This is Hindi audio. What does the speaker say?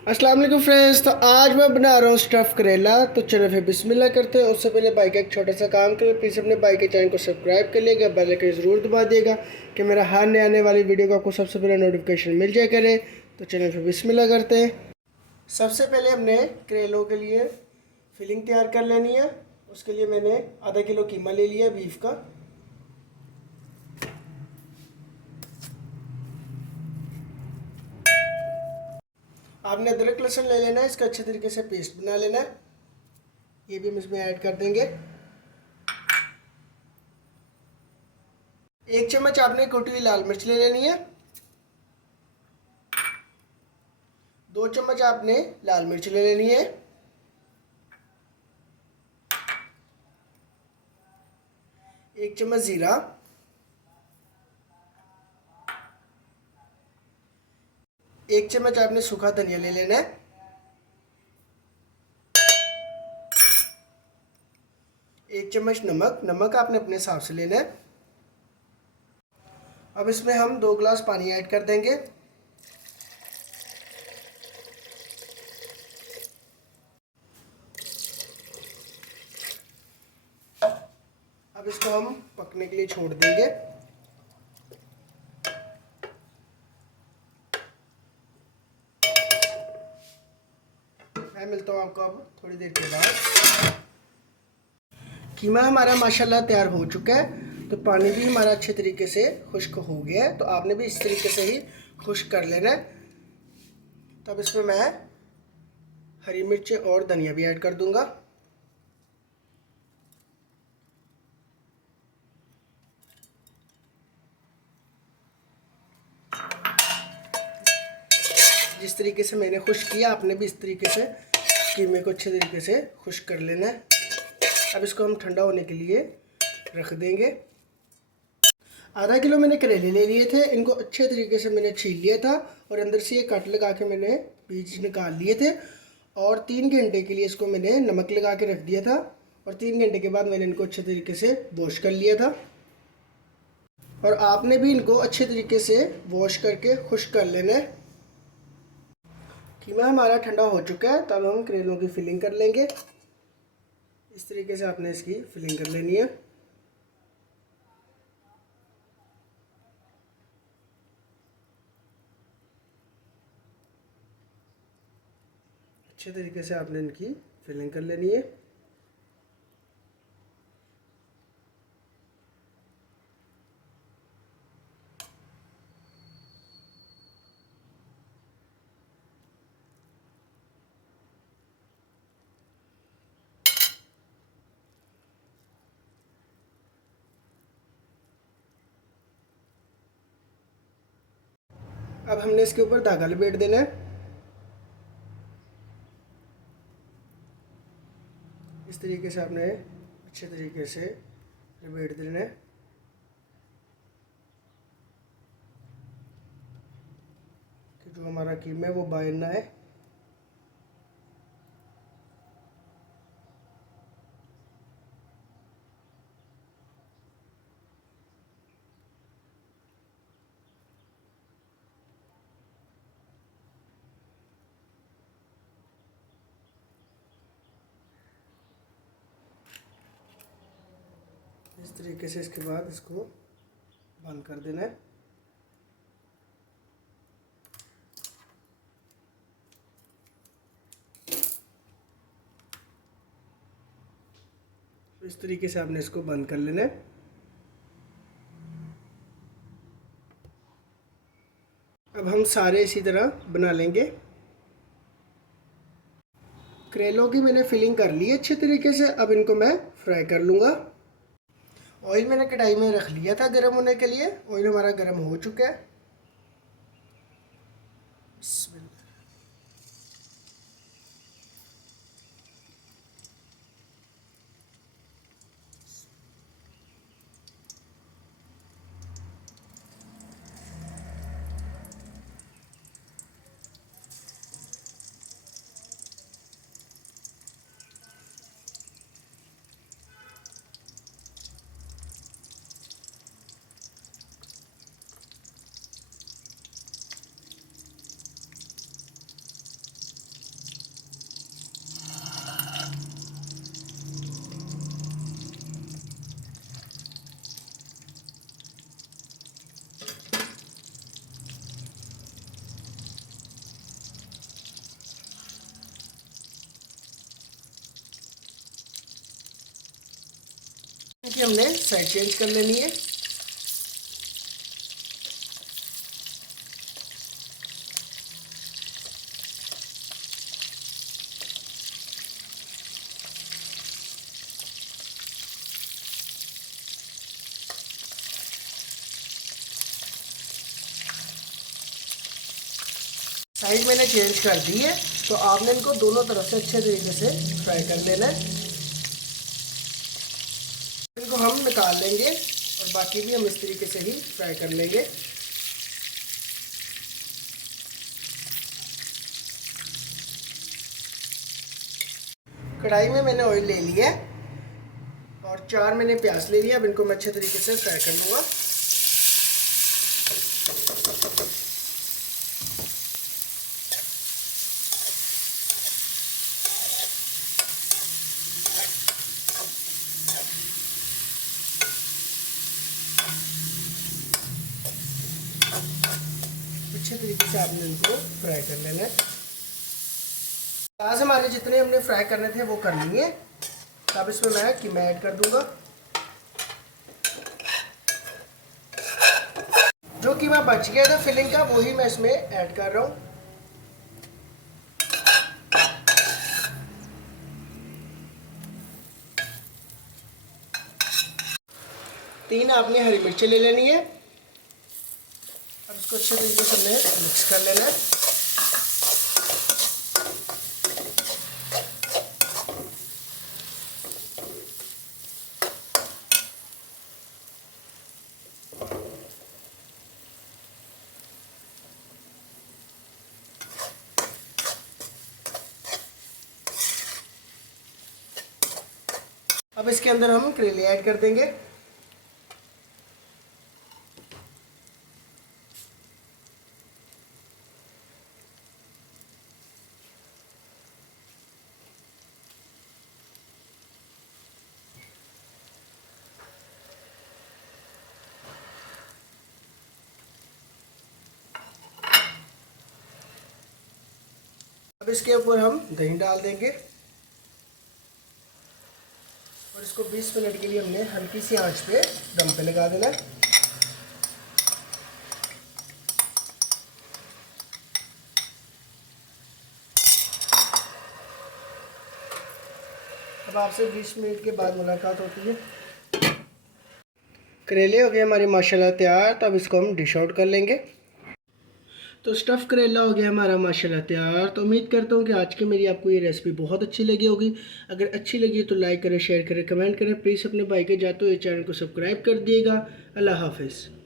अस्सलाम वालेकुम फ्रेंड्स। तो आज मैं बना रहा हूँ स्टफ़ करेला। तो चलो फिर बिस्मिल्लाह करते हैं। उससे पहले भाई का एक छोटा सा काम करें, प्लीज़ अपने भाई के चैनल को सब्सक्राइब कर लीजिएगा, बेल आइकन ज़रूर दबा दिएगा कि मेरा हर नए आने वाली वीडियो का आपको सबसे पहले नोटिफिकेशन मिल जाए करे। तो चलो फिर बिस्मिल्लाह करते हैं। सबसे पहले हमने करेलों के लिए फिलिंग तैयार कर लेनी है। उसके लिए मैंने आधा किलो कीमा ले लिया बीफ का। आपने अदरक लहसुन ले लेना है, इसका अच्छे तरीके से पेस्ट बना लेना है। ये भी हम इसमें ऐड कर देंगे। 1 चम्मच आपने कुटी हुई लाल मिर्च ले लेनी है। 2 चम्मच आपने लाल मिर्च ले लेनी है। 1 चम्मच ज़ीरा। 1 चम्मच आपने सूखा धनिया ले लेना है। 1 चम्मच नमक। नमक आपने अपने हिसाब से लेना है। अब इसमें हम 2 गिलास पानी ऐड कर देंगे। अब इसको हम पकने के लिए छोड़ देंगे। मैं मिलता हूँ आपको अब थोड़ी देर के बाद। कीमा हमारा माशाल्लाह तैयार हो चुका है। तो पानी भी हमारा अच्छे तरीके से खुश्क हो गया है। तो आपने भी इस तरीके से ही खुश्क कर लेना है। तब इसमें मैं हरी मिर्च और धनिया भी ऐड कर दूंगा। जिस तरीके से मैंने खुश्क किया, आपने भी इस तरीके से कीमे को अच्छे तरीके से खुश्क कर लेना है। अब इसको हम ठंडा होने के लिए रख देंगे। आधा किलो मैंने करेले ले लिए थे। इनको अच्छे तरीके से मैंने छील लिया था और अंदर से ये कट लगा के मैंने बीज निकाल लिए थे। और 3 घंटे के लिए इसको मैंने नमक लगा के रख दिया था। और 3 घंटे के बाद मैंने इनको अच्छे तरीके से वॉश कर लिया था। और आपने भी इनको अच्छे तरीके से वॉश करके खुश्क कर लेना है। कीमा हमारा ठंडा हो चुका है। तब हम करेलों की फिलिंग कर लेंगे। इस तरीके से आपने इसकी फिलिंग कर लेनी है। अच्छे तरीके से आपने इनकी फिलिंग कर लेनी है। अब हमने इसके ऊपर धागा लपेट देना है। इस तरीके से आपने अच्छे तरीके से लपेट देना है। कि जो हमारा कीमा है वो बाहर ना है। इस तरीके से इसके बाद इसको बंद कर देना है। इस तरीके से आपने इसको बंद कर लेना है। अब हम सारे इसी तरह बना लेंगे। करेलों की मैंने फिलिंग कर ली है अच्छे तरीके से। अब इनको मैं फ्राई कर लूँगा। ऑयल मैंने कढ़ाई में रख लिया था गर्म होने के लिए। ऑयल हमारा गर्म हो चुका है। इसकी हमने साइड चेंज कर लेनी है। साइड मैंने चेंज कर दी है, तो आपने इनको दोनों तरफ से अच्छे तरीके से फ्राई कर लेना है। इनको हम निकाल लेंगे और बाकी भी हम इस तरीके से ही फ्राई कर लेंगे। कढ़ाई में मैंने ऑयल ले लिया है और 4 मैंने प्याज ले लिया। अब इनको मैं अच्छे तरीके से फ्राई कर लूँगा। अच्छे तरीके से आपने इनको फ्राई कर लेना है। प्याज हमारे जितने हमने फ्राई करने थे वो कर लिए। अब इसमें मैं कीमा ऐड कर दूंगा। जो कीमा बच गया था फिलिंग का वही मैं इसमें ऐड कर रहा हूँ। तीन आपने हरी मिर्चें ले लेनी है। अब इसको अच्छे तरीके से हमने मिक्स कर लेना है। अब इसके अंदर हम करेले ऐड कर देंगे। अब इसके ऊपर हम दही डाल देंगे और इसको 20 मिनट के लिए हमने हल्की सी आंच पे दम पे लगा देना है। अब आपसे 20 मिनट के बाद मुलाकात होती है। करेले हो गए हमारे माशाल्लाह तैयार। तो अब इसको हम डिश आउट कर लेंगे। तो स्टफ़ करेला हो गया हमारा माशाल्लाह तैयार। तो उम्मीद करता हूँ कि आज की मेरी आपको ये रेसिपी बहुत अच्छी लगी होगी। अगर अच्छी लगी तो लाइक करें, शेयर करें, कमेंट करें। प्लीज़ अपने भाई के जाते हुए चैनल को सब्सक्राइब कर दिएगा। अल्लाह हाफ़िज़।